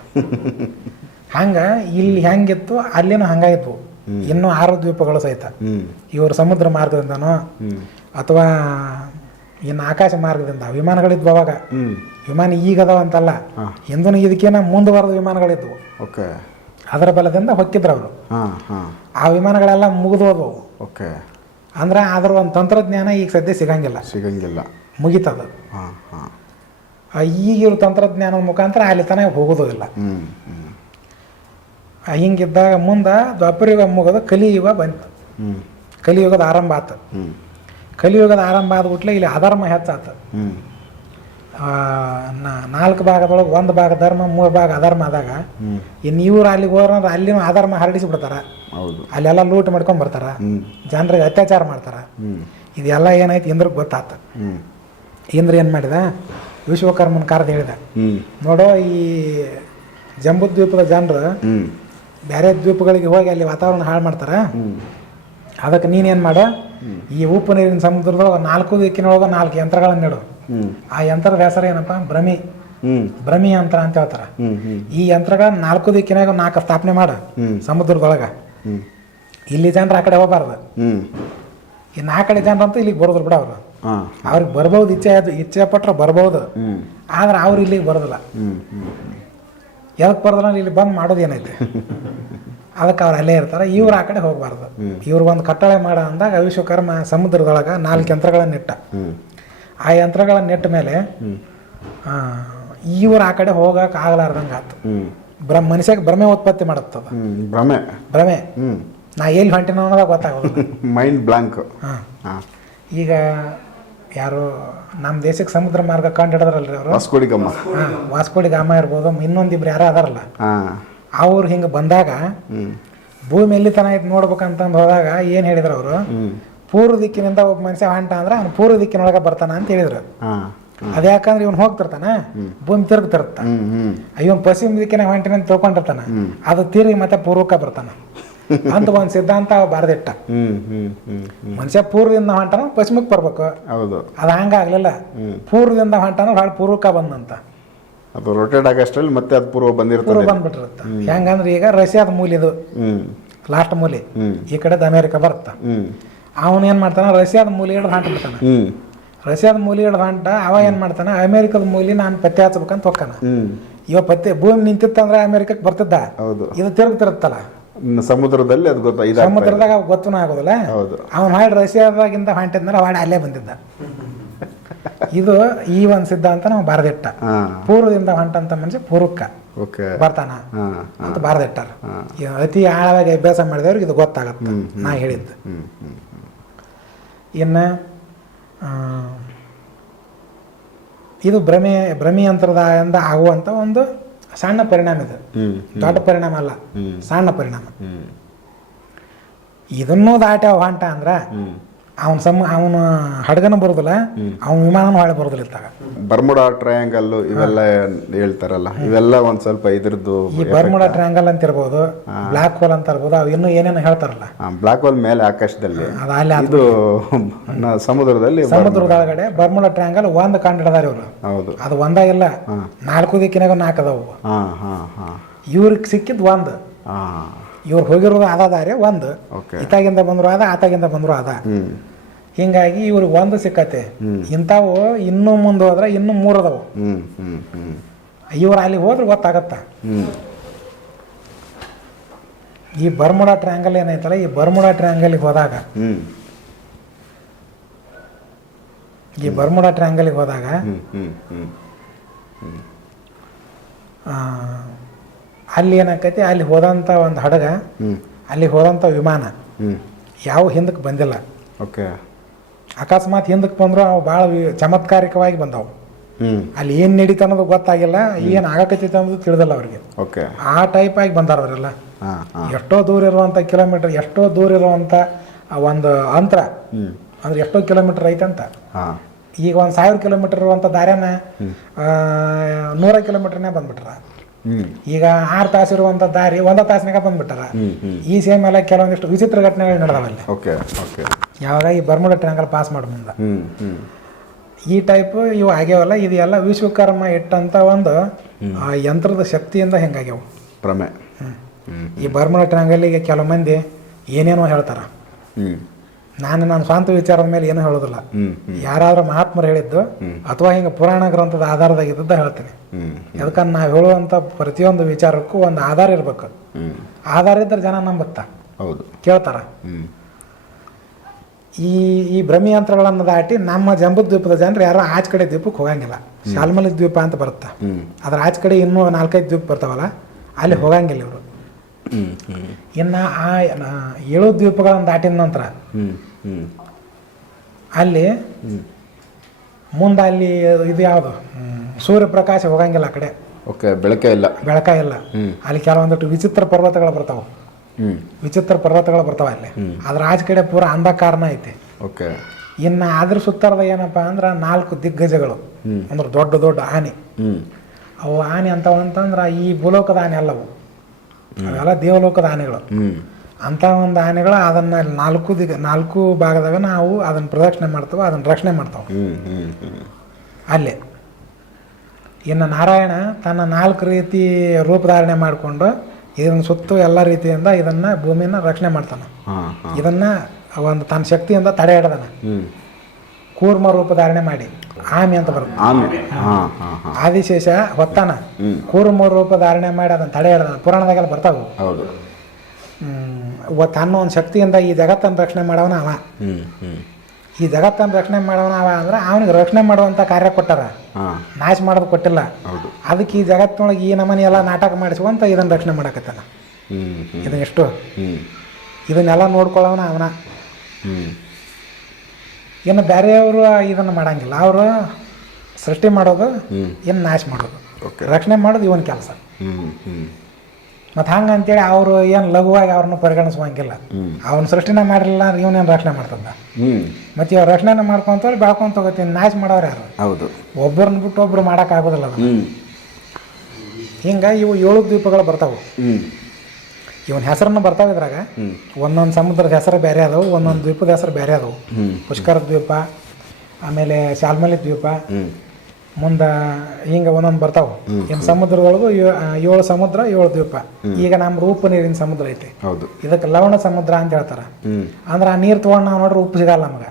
ಹಂಗ ಇಲ್ಲಿ ಹೆಂಗಿತ್ತು ಅಲ್ಲಿನೂ ಹಂಗಾಯಿತು. ಇನ್ನೂ 6 ದ್ವೀಪಗಳು ಸಹಿತ ಇವರು ಸಮುದ್ರ ಮಾರ್ಗದಿಂದನೋ ಅಥವಾ ಇನ್ನು ಆಕಾಶ ಮಾರ್ಗದಿಂದ ವಿಮಾನಗಳಿದ್ವು. ಅವಾಗ ವಿಮಾನ ಈಗ ಅದಾವ ಅಂತಲ್ಲ, ಹಿಂದೂ ಇದಕ್ಕೇನ ಮುಂದುವರೆದ ವಿಮಾನಗಳಿದ್ವು. ಅದರ ಬಲದಿಂದ ಹೊಕ್ಕಿದ್ರು ಅವರು. ಆ ವಿಮಾನಗಳೆಲ್ಲ ಮುಗಿದು ಹೋದವು. ಅಂದ್ರೆ ಅದ್ರ ಒಂದು ತಂತ್ರಜ್ಞಾನ ಈಗ ಸದ್ಯ ಸಿಗಂಗಿಲ್ಲ, ಮುಗಿತದ. ಈಗಿರೋ ತಂತ್ರಜ್ಞಾನದ ಮುಖಾಂತರ ಅಲ್ಲಿ ತನಕ ಹೋಗೋದಿಲ್ಲ. ಹಿಂಗಿದ್ದಾಗ ಮುಂದೆ ದ್ವಾಪರಯುಗ ಮುಗಿದ ಕಲಿಯುಗ ಬಂತು. ಕಲಿಯುಗದ ಆರಂಭ ಆತ. ಕಲಿಯುಗದ ಆರಂಭ ಆದ್ಬಿಟ್ಲೆ ಇಲ್ಲಿ ಅಧರ್ಮ ಹೆಚ್ಚಾತ. 4 ಭಾಗದೊಳಗೆ 1 ಭಾಗ ಧರ್ಮ, 3 ಭಾಗ ಅಧರ್ಮ ಆದಾಗ ಇನ್ನು ಇವ್ರು ಅಲ್ಲಿಗೆ ಹೋದ್ರೆ ಅಲ್ಲಿನೂ ಅಧರ್ಮ ಹರಡಿಸಿ ಬಿಡ್ತಾರ. ಅಲ್ಲೆಲ್ಲ ಲೂಟ್ ಮಾಡ್ಕೊಂಡ್ ಬರ್ತಾರ, ಜನರಿಗೆ ಅತ್ಯಾಚಾರ ಮಾಡ್ತಾರ. ಇದೆಲ್ಲ ಏನಾಯ್ತು ಇಂದ್ರಗೆ ಗೊತ್ತಾತ. ಇಂದ್ರ ಏನು ಮಾಡಿದ, ವಿಶ್ವಕರ್ಮನ ಕರೆದು ಹೇಳಿದ, ನೋಡೋ ಈ ಜಂಬೂ ದ್ವೀಪದ ಜನರು ಬೇರೆ ದ್ವೀಪಗಳಿಗೆ ಹೋಗಿ ಅಲ್ಲಿ ವಾತಾವರಣ ಹಾಳು ಮಾಡ್ತಾರ. ಅದಕ್ಕೆ ನೀನೇನು ಮಾಡ, ಈ ಉಪ್ಪು ನೀರಿನ ಸಮುದ್ರದೊಳಗೆ 4 ದಿಕ್ಕಿನೊಳಗೆ 4 ಯಂತ್ರಗಳನ್ನು ಇಡು. ಆ ಯಂತ್ರದ ಹೆಸರು ಏನಪ್ಪ, ಭ್ರಮಿ ಯಂತ್ರ ಅಂತ ಹೇಳ್ತಾರ. ಈ ಯಂತ್ರಗಳನ್ನ 4 ದಿಕ್ಕಿನಾಗ 4 ಸ್ಥಾಪನೆ ಮಾಡ ಸಮುದ್ರದೊಳಗ. ಇಲ್ಲಿ ಜನರು ಆ ಕಡೆ ಹೋಗಬಾರ್ದು. ಇನ್ನು ಆ ಕಡೆ ಜನರಂತೂ ಇಲ್ಲಿಗೆ ಬರೋದ್ರು ಬಿಡ. ಅವರು ಅವ್ರಿಗೆ ಬರ್ಬೋದು, ಇಚ್ಛೆ ಪಟ್ರೆ ಬರ್ಬೋದು. ಆದ್ರೆ ಅವ್ರು ಇಲ್ಲಿಗೆ ಬರೋದಿಲ್ಲ. ಎದಕ್ಕೆ ಬರೋದ್ರ ಇಲ್ಲಿ ಬಂದು ಮಾಡೋದು ಏನೈತೆ. ಅದಕ್ಕೆ ಅವ್ರು ಅಲ್ಲೇ ಇರ್ತಾರೆ. ಇವ್ರು ಆ ಕಡೆ ಹೋಗಬಾರ್ದು. ಇವ್ರು ಒಂದು ಕಟ್ಟಳೆ ಮಾಡ ಅಂದಾಗ ವಿಶ್ವಕರ್ಮ ಸಮುದ್ರದೊಳಗೆ 4 ಯಂತ್ರಗಳನ್ನ ಇಟ್ಟ. ಆ ಯಂತ್ರಗಳನ್ನ ಇಟ್ಟ ಮೇಲೆ ಇವ್ರು ಆ ಕಡೆ ಹೋಗಕ್ಕೆ ಆಗಲಾರ್ದಂಗೆ ಆಯ್ತು. ಮನುಷ್ಯಗೆ ಭ್ರಮೆ ಉತ್ಪತ್ತಿ ಮಾಡುತ್ತದ. ಭ್ರಮೆ ನಾ ಎಲ್ಲಿ ಹೊಂಟಿನ ಅನ್ನೋದಾಗ ಗೊತ್ತಾಗೋದು, ಮೈಂಡ್ ಬ್ಲಾಂಕ್. ಈಗ ಯಾರು ನಮ್ಮ ದೇಶಕ್ಕೆ ಸಮುದ್ರ ಮಾರ್ಗ ಕಂಡು ಹಿಡಿದ್ರಲ್ರಿ ಅವರು, ವಾಸ್ಕೋಡಿ ಗಾಮ ಇರ್ಬೋದು, ಇನ್ನೊಂದಿಬ್ರು ಯಾರು ಅದಾರಲ್ಲ, ಅವ್ರು ಹಿಂಗೆ ಬಂದಾಗ ಭೂಮಿ ಎಲ್ಲಿ ತನ ಐತೆ ನೋಡ್ಬೇಕಂತಂದು ಹೋದಾಗ ಏನು ಹೇಳಿದ್ರು ಅವರು, ಪೂರ್ವ ದಿಕ್ಕಿನಿಂದ ಒಬ್ಬ ಮನುಷ್ಯ ಹೊಂಟ ಅಂದ್ರೆ ಅವ್ನು ಪೂರ್ವ ದಿಕ್ಕಿನೊಳಗೆ ಬರ್ತಾನ ಅಂತ ಹೇಳಿದ್ರು. ಅದ್ಯಾಕಂದ್ರೆ ಇವ್ನು ಹೋಗ್ತಿರ್ತಾನ, ಭೂಮಿ ತಿರುಗ್ತಿರ್ತ, ಇವನ್ ಪಶ್ಚಿಮ ದಿಕ್ಕಿನ ಹೊಂಟಿನ ಅಂತ ತಿಳ್ಕೊಂಡಿರ್ತಾನ, ಅದು ತಿರುಗಿ ಮತ್ತೆ ಪೂರ್ವಕ್ಕೆ ಬರ್ತಾನ ಅಂತ ಒಂದು ಸಿದ್ಧಾಂತ ಬಾರ್ದಿಟ್ಟ. ಮನುಷ್ಯ ಪೂರ್ವದಿಂದ ಹೊಂಟನ ಪಶ್ಚಿಮಕ್ಕೆ ಬರ್ಬೇಕು, ಅದು ಹಂಗಾಗ್ಲಿಲ್ಲ. ಪೂರ್ವದಿಂದ ಹೊಂಟನ ಭಾಳ ಪೂರ್ವಕ್ಕೆ ಬಂದಂತ, ಅದು ರೊಟೇಟ್ ಆಗಷ್ಟರಲ್ಲಿ ಮತ್ತೆ ಅದು ಪೂರ್ವ ಬಂದ್ಬಿಟ್ಟಿರುತ್ತೆ. ಹೆಂಗಂದ್ರೆ ಈಗ ರಷ್ಯಾದ ಮೂಲಿದು ಲಾಸ್ಟ್ ಮೂಲಿ ಈ ಕಡೆದ ಅಮೇರಿಕ ಬರುತ್ತ, ಅವನು ಏನ್ ಮಾಡ್ತಾನ ರಷ್ಯಾದ ಮೂಲಿ ಹಿಡಿದು ಹೊಂಟ ಬಿಡ್ತಾನ. ರಷ್ಯಾದ ಮೂಲಿ ಹಿಡಿದು ಹೊಂಟ ಅವ ಏನ್ ಮಾಡ್ತಾನ, ಅಮೇರಿಕದ ಮೂಲಿ ನಾನು ಪತ್ತೆ ಹಚ್ಬೇಕಂತ ಹೊಕ್ಕಾನ. ಇವ ಪತ್ತೆ ಭೂಮಿ ನಿಂತಿತ್ತಂದ್ರೆ ಅಮೇರಿಕಕ್ಕೆ ಬರ್ತಿದ್ದ, ಇದು ತಿರುಗ್ತಿರುತ್ತಲ್ಲ ಸಮುದ್ರದಲ್ಲಿ, ಅದು ಸಮುದ್ರದಾಗ ಗೊತ್ತೂ ಆಗೋದಿಲ್ಲ. ಅವನು ಹಾಡಿ ರಷ್ಯಾದಾಗಿಂದ ಹೊಂಟಿದ್ಮೇಲೆ ಹಾಡಿ ಅಲ್ಲೇ ಬಂದಿದ್ದ. ಇದು ಈ ಒಂದು ಸಿದ್ಧಾಂತ ನಾವು ಬಾರದಿಟ್ಟ. ಪೂರ್ವದಿಂದ ಹೊಂಟಂತ ಮನುಷ್ಯ ಪೂರ್ವಕ್ಕ ಬರ್ತಾನ ಅಂತ ಬಾರದಿಟ್ಟಾರ. ಅತಿ ಆಳವಾಗಿ ಅಭ್ಯಾಸ ಮಾಡಿದವ್ರಿಗೆ ಇದು ಗೊತ್ತಾಗತ್ತೆ ನಾ ಹೇಳಿದ್ದು. ಇನ್ನು ಇದು ಭ್ರಮೆ ಯಂತ್ರದ ಆಗುವಂತ ಒಂದು ಸಣ್ಣ ಪರಿಣಾಮ. ಇದು ದೊಡ್ಡ ಪರಿಣಾಮ ಅಲ್ಲ, ಸಣ್ಣ ಪರಿಣಾಮ. ಇದನ್ನೂ ದಾಟಿ ಅವ ಹೊಂಟ ಅಂದ್ರ ಅವನು ಹಡಗನ ಬರುದಿಲ್ಲ, ಅವನ ವಿಮಾನನೂ ಹಾಳೆ ಬರುದಿಲ್ಲ. ಇತ್ತಾಗ ಬರ್ಮುಡಾ ಟ್ರಯಾಂಗಲ್ ಇವೆಲ್ಲ ಹೇಳ್ತಾರಲ್ಲ, ಇವೆಲ್ಲ ಒಂದ್ ಸ್ವಲ್ಪ ಇದ್ರದ್ದು ಈ ಬರ್ಮುಡಾ ಟ್ರಯಾಂಗಲ್ ಅಂತ ಇರ್ಬೋದು, ಬ್ಲಾಕ್ ಹೋಲ್ ಅಂತ ಇರ್ಬೋದು, ಅವು ಇನ್ನೂ ಏನೇನು ಹೇಳ್ತಾರಲ್ಲ. ಬ್ಲಾಕ್ ಹೋಲ್ ಮೇಲೆ ಆಕಾಶದಲ್ಲಿ, ಇದು ಸಮುದ್ರದೊಳಗಡೆ ಬರ್ಮುಡಾ ಟ್ರಯಾಂಗಲ್ ಒಂದ್ ಕಂಡು ಹಿಡಿದಾರ ಇವ್ರು. ಹೌದು, ಅದು ಒಂದ ಇಲ್ಲ, 4 ದಿಕ್ಕಿನಾಗ 4 ಅದಾವು. ಇವ್ರಿಗೆ ಸಿಕ್ಕಿದ್ ಒಂದು, ಇವ್ರು ಹೋಗಿರೋದು ಅದ ದಾರಿ ಒಂದು, ಇತ್ತಾಗಿಂದ ಬಂದ್ರು ಅದ, ಆತಾಗಿಂದ ಬಂದ್ರು ಅದ. ಹಿಂಗಾಗಿ ಇವ್ರಿಗೆ ಒಂದು ಸಿಕ್ಕತ್ತೆ. ಇಂಥವು ಇನ್ನೂ ಮುಂದೆ ಹೋದ್ರೆ ಇನ್ನೂ 3 ಅದಾವು. ಇವ್ರು ಅಲ್ಲಿ ಹೋದ್ರೆ ಗೊತ್ತಾಗತ್ತ. ಈ ಬರ್ಮುಡಾ ಟ್ರಯಾಂಗಲ್ ಏನೈತಲ್ಲ, ಈ ಬರ್ಮುಡಾ ಟ್ರಯಾಂಗಲ್ಗೆ ಹೋದಾಗ ಅಲ್ಲಿ ಏನಾಕೈತಿ, ಅಲ್ಲಿ ಹೋದಂಥ ಒಂದು ಹಡಗ, ಅಲ್ಲಿ ಹೋದಂಥ ವಿಮಾನ ಯಾವ ಹಿಂದಕ್ಕೆ ಬಂದಿಲ್ಲ. ಅಕಸ್ಮಾತ್ ಹಿಂದಕ್ಕೆ ಬಂದ್ರು ಅವು ಭಾಳ ಚಮತ್ಕಾರಿಕವಾಗಿ ಬಂದವು. ಅಲ್ಲಿ ಏನು ನಡೀತ ಅನ್ನೋದು ಗೊತ್ತಾಗಿಲ್ಲ, ಏನು ಆಗಕತ್ತೈತೆ ಅನ್ನೋದು ತಿಳಿದಿಲ್ಲ ಅವ್ರಿಗೆ. ಆ ಟೈಪ್ ಆಗಿ ಬಂದಾರ ಅವರೆಲ್ಲ. ಎಷ್ಟೋ ದೂರ ಇರುವಂಥ ಕಿಲೋಮೀಟರ್, ಎಷ್ಟೋ ದೂರ ಇರುವಂಥ ಒಂದು ಅಂತರ ಅಂದ್ರೆ ಎಷ್ಟೋ ಕಿಲೋಮೀಟರ್ ಐತಂತ. ಈಗ 1000 ಕಿಲೋಮೀಟರ್ ಇರುವಂಥ ದಾರ್ಯಾನ 100 ಕಿಲೋಮೀಟರ್ನೇ ಬಂದ್ಬಿಟ್ರ. ಈಗ 6 ತಾಸು ಇರುವಂತ ದಾರಿ 1 ತಾಸಿನಾಗ ಬಂದ್ಬಿಟ್ಟಾರ. ಈ ಸೇಮ್ ಎಲ್ಲ ಕೆಲವೊಂದಿಷ್ಟು ವಿಚಿತ್ರ ಘಟನೆಗಳು ನಡೆದವಲ್ಲಿ. ಯಾವಾಗ ಈ ಬರ್ಮುಡಾ ಟ್ರಯಾಂಗಲ್ ಪಾಸ್ ಮಾಡೋ ಮುಂದೆ ಈ ಟೈಪ್ ಇವು ಆಗ್ಯಾವಲ್ಲ, ಇದು ಎಲ್ಲ ವಿಶ್ವಕರ್ಮ ಇಟ್ಟಂತ ಒಂದು ಯಂತ್ರದ ಶಕ್ತಿಯಿಂದ ಹೆಂಗಾಗ್ಯಾವ ಭ್ರಮೆ. ಈ ಬರ್ಮುಡಾ ಟ್ರಯಾಂಗಲ್ಗೆ ಕೆಲವು ಮಂದಿ ಏನೇನೋ ಹೇಳ್ತಾರ. ನನ್ನ ಸ್ವಂತ ವಿಚಾರದ ಮೇಲೆ ಏನೂ ಹೇಳೋದಿಲ್ಲ. ಯಾರಾದ್ರೂ ಮಹಾತ್ಮರು ಹೇಳಿದ್ದು ಅಥವಾ ಹಿಂಗೆ ಪುರಾಣ ಗ್ರಂಥದ ಆಧಾರದಾಗ ಇದ್ದದ್ದು ಹೇಳ್ತೀನಿ. ಯಾಕಂದ್ರೆ ನಾವು ಹೇಳುವಂಥ ಪ್ರತಿಯೊಂದು ವಿಚಾರಕ್ಕೂ ಒಂದು ಆಧಾರ ಇರ್ಬೇಕು. ಆಧಾರ ಇದ್ದರೆ ಜನ ನಂಬುತ್ತಾ, ಕೇಳ್ತಾರ. ಈ ಭ್ರಮಿ ಯಂತ್ರಗಳನ್ನು ದಾಟಿ ನಮ್ಮ ಜಂಬೂ ದ್ವೀಪದ ಜನರು ಯಾರೋ ಆಚ ಕಡೆ ದ್ವೀಪಕ್ಕೆ ಹೋಗಂಗಿಲ್ಲ. ಶಾಲ್ಮಲಿ ದ್ವೀಪ ಅಂತ ಬರುತ್ತೆ, ಅದ್ರ ಆಚ ಕಡೆ ಇನ್ನೂ 4-5 ದ್ವೀಪ ಬರ್ತಾವಲ್ಲ, ಅಲ್ಲಿ ಹೋಗಂಗಿಲ್ಲ ಇವರು. ಇನ್ನು ಆ 7 ದ್ವೀಪಗಳನ್ನು ದಾಟಿದ ನಂತರ ಅಲ್ಲಿ ಮುಂದೆ ಅಲ್ಲಿ ಇದು ಯಾವುದು ಸೂರ್ಯಪ್ರಕಾಶ ಹೋಗಂಗಿಲ್ಲ ಆ ಕಡೆ. ಬೆಳಕ ಇಲ್ಲ. ಅಲ್ಲಿ ಕೆಲವೊಂದಿಟ್ಟು ವಿಚಿತ್ರ ಪರ್ವತಗಳು ಬರ್ತಾವ. ಅಲ್ಲಿ ಅದ್ರ ಆಚ ಕಡೆ ಪೂರ ಅಂಧಕಾರನ ಐತಿ. ಇನ್ನು ಅದ್ರ ಸುತ್ತರದ ಏನಪ್ಪಾ ಅಂದ್ರ 4 ದಿಗ್ಗಜಗಳು ಅಂದ್ರೆ ದೊಡ್ಡ ದೊಡ್ಡ ಆನೆ. ಅವು ಆನೆ ಅಂತಂದ್ರ ಈ ಭೂಲೋಕದ ಆನೆ ಅಲ್ಲವು, ಅವೆಲ್ಲ ದೇವಲೋಕದ ಆನೆಗಳು. ಅಂತ ಒಂದು ಆನೆಗಳು ಅದನ್ನ 4 ಭಾಗದಾಗ ನಾವು ಅದನ್ನ ಪ್ರದಕ್ಷಿಣೆ ಮಾಡ್ತೇವೆ, ಅದನ್ನ ರಕ್ಷಣೆ ಮಾಡ್ತಾವ ಅಲ್ಲೇ. ಇನ್ನು ನಾರಾಯಣ ತನ್ನ 4 ರೀತಿ ರೂಪಧಾರಣೆ ಮಾಡಿಕೊಂಡು ಇದನ್ನ ಸುತ್ತು ಎಲ್ಲ ರೀತಿಯಿಂದ ಇದನ್ನ ಭೂಮಿಯನ್ನ ರಕ್ಷಣೆ ಮಾಡ್ತಾನ. ಇದನ್ನ ಒಂದು ತನ್ನ ಶಕ್ತಿಯಿಂದ ತಡೆ ಹಿಡ್ದಾನ. ಕೂರ್ಮ ರೂಪಧಾರಣೆ ಮಾಡಿ ಆಮೆ ಅಂತ ಬರುತ್ತೆ. ಆದಿಶೇಷ ಹೊತ್ತಾನ ಕೂರ್ಮ ರೂಪಧಾರಣೆ ಮಾಡಿ ಅದನ್ನ ತಡೆ ಹಿಡ್ದಾನ. ಪುರಾಣದಾಗೆಲ್ಲ ಬರ್ತಾವು. ತನ್ನ ಒಂದು ಶಕ್ತಿಯಿಂದ ಈ ಜಗತ್ತನ್ನು ರಕ್ಷಣೆ ಮಾಡವನ ಅವ. ಈ ಜಗತ್ತನ್ನು ರಕ್ಷಣೆ ಮಾಡವನ ಅವ ಅಂದ್ರೆ ಅವನಿಗೆ ರಕ್ಷಣೆ ಮಾಡುವಂಥ ಕಾರ್ಯ ಕೊಟ್ಟಾರ, ನಾಶ ಮಾಡೋದು ಕೊಟ್ಟಿಲ್ಲ. ಅದಕ್ಕೆ ಈ ಜಗತ್ತಿನೊಳಗೆ ಈ ನಮನಿ ಎಲ್ಲ ನಾಟಕ ಮಾಡಿಸುವಂತ ಇದನ್ನು ರಕ್ಷಣೆ ಮಾಡಕತ್ತಾನ. ಇದನ್ನ ಎಷ್ಟು ಇದನ್ನೆಲ್ಲ ನೋಡ್ಕೊಳ್ಳೋನ ಅವನ. ಇನ್ನು ಬೇರೆಯವರು ಇದನ್ನು ಮಾಡಂಗಿಲ್ಲ. ಅವರು ಸೃಷ್ಟಿ ಮಾಡೋದು, ಇನ್ನು ನಾಶ ಮಾಡೋದು, ರಕ್ಷಣೆ ಮಾಡೋದು ಇವನ್ ಕೆಲಸ. ಮತ್ತು ಹಂಗೆ ಅಂತೇಳಿ ಅವರು ಏನು ಲಘುವಾಗಿ ಅವ್ರನ್ನ ಪರಿಗಣಿಸುವಂಗಿಲ್ಲ. ಅವನ ಸೃಷ್ಟಿನ ಮಾಡಿರಲಿಲ್ಲ ಅಂದ್ರೆ ಇವನೇನು ರಕ್ಷಣೆ ಮಾಡ್ತದ. ಮತ್ತು ಇವ್ರು ರಕ್ಷಣೆ ಮಾಡ್ಕೊಂತ ಬೆಳ್ಕೊಂತ ಹೋಗತ್ತೀನಿ. ನಾಶ ಮಾಡೋರು ಯಾರು? ಹೌದು, ಒಬ್ಬರನ್ನ ಬಿಟ್ಟು ಒಬ್ರು ಮಾಡೋಕ್ಕಾಗೋದಿಲ್ಲ ಅದು. ಹಿಂಗೆ ಇವು 7 ದ್ವೀಪಗಳು ಬರ್ತಾವೆ. ಇವನ್ ಹೆಸರನ್ನು ಬರ್ತಾವೆ. ಇದ್ರಾಗ ಒಂದೊಂದು ಸಮುದ್ರದ ಹೆಸರು ಬೇರೆ ಅದಾವು, ಒಂದೊಂದು ದ್ವೀಪದ ಹೆಸರು ಬೇರೆ ಅದಾವು. ಪುಷ್ಕರ ದ್ವೀಪ, ಆಮೇಲೆ ಶಾಲ್ಮಲಿ ದ್ವೀಪ, ಮುಂದೆ ಹಿಂಗೆ ಒಂದೊಂದು ಬರ್ತಾವೆ. ಇನ್ನು ಸಮುದ್ರದೊಳಗು 7 ಸಮುದ್ರ 7 ದ್ವೀಪ. ಈಗ ನಮ್ಮ ಉಪ್ಪು ನೀರಿನ ಸಮುದ್ರ ಐತಿ, ಇದಕ್ಕೆ ಲವಣ ಸಮುದ್ರ ಅಂತ ಹೇಳ್ತಾರ. ಅಂದ್ರೆ ಆ ನೀರು ತೊಗೊಂಡು ನಾವು ನೋಡ್ರೆ ಉಪ್ಪು ಸಿಗಲ್ಲ ನಮಗೆ.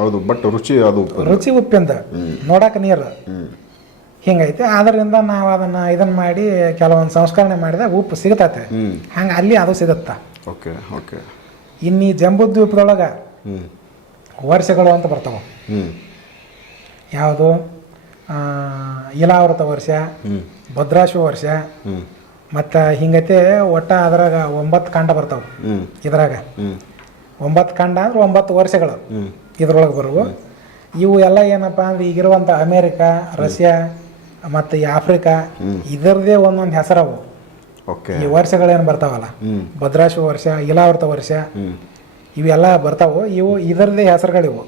ಹೌದು, ಬಟ್ ರುಚಿ ಉಪ್ಪಿಂದ ನೋಡಕ್ಕೆ ನೀರು ಹಿಂಗೈತೆ. ಅದರಿಂದ ನಾವು ಇದನ್ನ ಮಾಡಿ ಕೆಲವೊಂದು ಸಂಸ್ಕರಣೆ ಮಾಡಿದಾಗ ಉಪ್ಪು ಸಿಗತೈತೆ. ಹಂಗೆ ಅಲ್ಲಿ ಅದು ಸಿಗುತ್ತ. ಇನ್ನು ಈ ಜಂಬೂ ದ್ವೀಪದೊಳಗೆ ವರ್ಷಗಳು ಅಂತ ಬರ್ತಾವೆ. ಯಾವುದು? ಇಲಾವೃತ ವರ್ಷ, ಭದ್ರಾಶ್ವ ವರ್ಷ, ಮತ್ತು ಹಿಂಗೈತೆ. ಒಟ್ಟ ಅದ್ರಾಗ 9 ಖಂಡ ಬರ್ತಾವೆ. ಇದ್ರಾಗ 9 ಖಂಡ ಅಂದ್ರೆ 9 ವರ್ಷಗಳು ಇದ್ರೊಳಗೆ ಬರುವು. ಇವು ಎಲ್ಲ ಏನಪ್ಪ ಅಂದ್ರೆ ಈಗಿರುವಂಥ ಅಮೇರಿಕಾ, ರಷ್ಯಾ ಮತ್ತು ಈ ಆಫ್ರಿಕಾ ಇದರದೇ ಒಂದೊಂದು ಹೆಸರವು. ಈ ವರ್ಷಗಳೇನು ಬರ್ತಾವಲ್ಲ, ಭದ್ರಾಶ್ವ ವರ್ಷ, ಇಲಾವೃತ ವರ್ಷ, ಇವೆಲ್ಲ ಬರ್ತಾವು. ಇವು ಇದರದೇ ಹೆಸರುಗಳಿವು.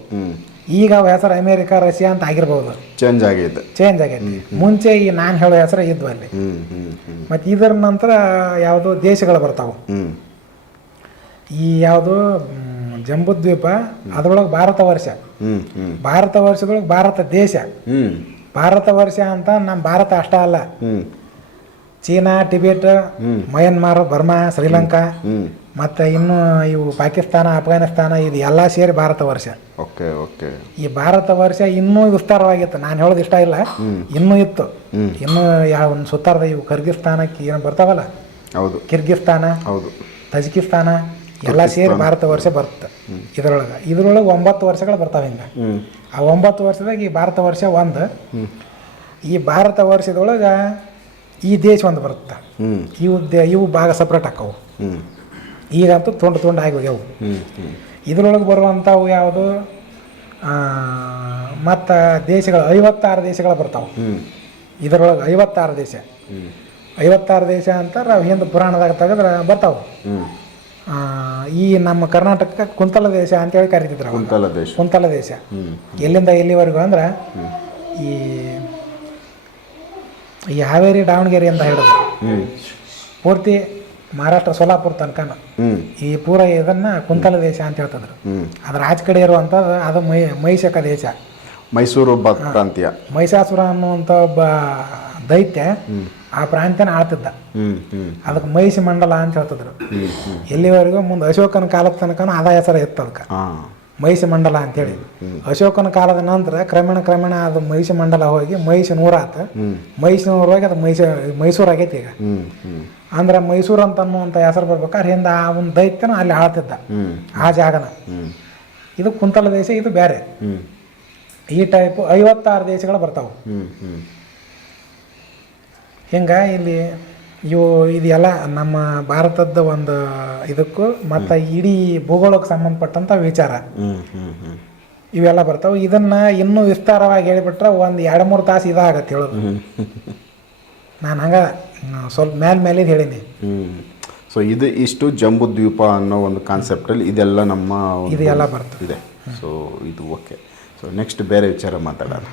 ಈಗ ಅವು ಹೆಸರು ಅಮೇರಿಕಾ, ರಷ್ಯಾ ಅಂತ ಆಗಿರ್ಬೋದು. ಚೇಂಜ್ ಆಗೈತೆ. ಮುಂಚೆ ಈ ನಾನು ಹೇಳೋ ಹೆಸರು ಇದ್ವು ಅಲ್ಲಿ. ಮತ್ತು ಇದರ ನಂತರ ಯಾವುದು ದೇಶಗಳು ಬರ್ತಾವು. ಈ ಯಾವುದು ಜಂಬೂದ್ವೀಪ ಅದ್ರೊಳಗೆ ಭಾರತ ವರ್ಷ. ಭಾರತ ವರ್ಷದೊಳಗೆ ಭಾರತ ದೇಶ. ಭಾರತ ವರ್ಷ ಅಂತ ನಮ್ಮ ಭಾರತ ಅಷ್ಟ ಅಲ್ಲ, China, Tibet, Myanmar, Burma, Sri Lanka, ಮತ್ತು ಇನ್ನು ಇವು ಪಾಕಿಸ್ತಾನ, ಅಫ್ಘಾನಿಸ್ತಾನ, ಇದು ಎಲ್ಲ ಸೇರಿ ಭಾರತ ವರ್ಷ. ಈ ಭಾರತ ವರ್ಷ ಇನ್ನೂ ವಿಸ್ತಾರವಾಗಿತ್ತು. ನಾನು ಹೇಳೋದು ಇಷ್ಟ ಇಲ್ಲ, ಇನ್ನೂ ಇತ್ತು. ಇನ್ನೂ ಯಾವ ಸುತ್ತಾರದ ಇವು ಕರ್ಗಿಸ್ತಾನಕ್ಕೆ ಏನು ಬರ್ತಾವಲ್ಲ, ಕಿರ್ಗಿಸ್ತಾನ, ತಜಿಕಿಸ್ತಾನ ಎಲ್ಲ ಸೇರಿ ಭಾರತ ವರ್ಷ ಬರುತ್ತೆ. ಇದ್ರೊಳಗೆ 9 ವರ್ಷಗಳು ಬರ್ತಾವೆ. ಹಿಂಗೆ ಆ 9 ವರ್ಷದಾಗ ಈ ಭಾರತ ವರ್ಷ ಒಂದು. ಈ ಭಾರತ ವರ್ಷದೊಳಗೆ ಈ ದೇಶ ಒಂದು ಬರುತ್ತೆ. ಇವು ಭಾಗ ಸಪ್ರೇಟ್ ಆಕ್ಕವು. ಈಗಂತೂ ತುಂಡು ಆಗಿ ಹೋಗ್ಯಾವು. ಇದ್ರೊಳಗೆ ಬರುವಂಥವು ಯಾವುದು? ಮತ್ತು ದೇಶಗಳು 56 ದೇಶಗಳು ಬರ್ತಾವೆ. ಇದರೊಳಗೆ 56 ದೇಶ. 56 ದೇಶ ಅಂತಾರೆ. ಹಿಂದೆ ಪುರಾಣದಾಗ ತೆಗೆದ್ರೆ ಬರ್ತಾವೆ. ಈ ನಮ್ಮ ಕರ್ನಾಟಕಕ್ಕೆ ಕುಂತಲ ದೇಶ ಅಂತೇಳಿ ಕರಿತಿದ್ರು. ಕುಂತಲ ದೇಶ ಎಲ್ಲಿಂದ ಎಲ್ಲಿವರೆಗೂ ಅಂದ್ರೆ ಈ ಹಾವೇರಿ, ದಾವಣಗೆರೆ ಅಂತ ಹೇಳಿದ್ರು. ಪೂರ್ತಿ ಮಹಾರಾಷ್ಟ್ರ, ಸೋಲಾಪುರ ತನಕ ಈ ಪೂರ ಇದನ್ನ ಕುಂತಲ ದೇಶ ಅಂತ ಹೇಳ್ತಿದ್ರು. ಅದ್ರ ಆಚೆ ಕಡೆ ಇರುವಂಥದ್ದು ಅದು ಮಹಿಷಕ ದೇಶ, ಮೈಸೂರು ಪ್ರಾಂತ್ಯ. ಮಹಿಷಾಸುರ ಅನ್ನುವಂಥ ಒಬ್ಬ ದೈತ್ಯ ಆ ಪ್ರಾಂತ್ಯನ ಆಳ್ತಿದ್ದ. ಅದಕ್ಕೆ ಮಹಿಷ ಮಂಡಲ ಅಂತ ಹೇಳ್ತಿದ್ರು. ಎಲ್ಲಿವರೆಗೂ ಮುಂದೆ ಅಶೋಕನ ಕಾಲದ ತನಕ ಅದ ಹೆಸರು ಇತ್ತು ಅದಕ್ಕೆ, ಮಹಿಷ ಮಂಡಲ ಅಂತೇಳಿ. ಅಶೋಕನ ಕಾಲದ ನಂತರ ಕ್ರಮೇಣ ಅದು ಮಹಿಷ ಮಂಡಲ ಹೋಗಿ ಮಹಿಷನೂರ ಆತ. ಮಹಿಷನೂರ ಹೋಗಿ ಅದು ಮೈಸೂರು ಆಗೈತಿ ಈಗ. ಅಂದ್ರೆ ಮೈಸೂರು ಅಂತ ಅನ್ನುವಂಥ ಹೆಸರು ಬರ್ಬೇಕಾದ್ರೆ ಹಿಂದೆ ಆ ಒಂದು ದೈತ್ಯನ ಅಲ್ಲಿ ಆಳ್ತಿದ್ದ ಆ ಜಾಗನ. ಇದು ಕುಂತಲ ದೇಶ, ಇದು ಬೇರೆ. ಈ ಟೈಪು 56 ದೇಶಗಳು ಬರ್ತಾವೆ. ಹಿಂಗೆ ಇಲ್ಲಿ ಇದೆಲ್ಲ ನಮ್ಮ ಭಾರತದ ಒಂದು ಇದಕ್ಕೂ ಮತ್ತು ಇಡೀ ಭೂಗೋಳಕ್ಕೆ ಸಂಬಂಧಪಟ್ಟಂಥ ವಿಚಾರ ಇವೆಲ್ಲ ಬರ್ತಾವೆ. ಇದನ್ನು ಇನ್ನೂ ವಿಸ್ತಾರವಾಗಿ ಹೇಳಿಬಿಟ್ರೆ ಒಂದು 2-3 ತಾಸು ಇದಾಗತ್ತೆ ಹೇಳೋದು. ನಾನು ಹಂಗೆ ಸ್ವಲ್ಪ ಮೇಲೆ ಹೇಳೀನಿ. ಸೊ ಇಷ್ಟು ಜಂಬೂದ್ವೀಪ ಅನ್ನೋ ಒಂದು ಕಾನ್ಸೆಪ್ಟಲ್ಲಿ ಇದೆಲ್ಲ ನಮ್ಮ ಇದೆಲ್ಲ ಬರ್ತದೆ. ಇದೆ. ಸೊ ಇದು ಓಕೆ. ಸೊ ನೆಕ್ಸ್ಟ್ ಬೇರೆ ವಿಚಾರ ಮಾತಾಡೋಣ.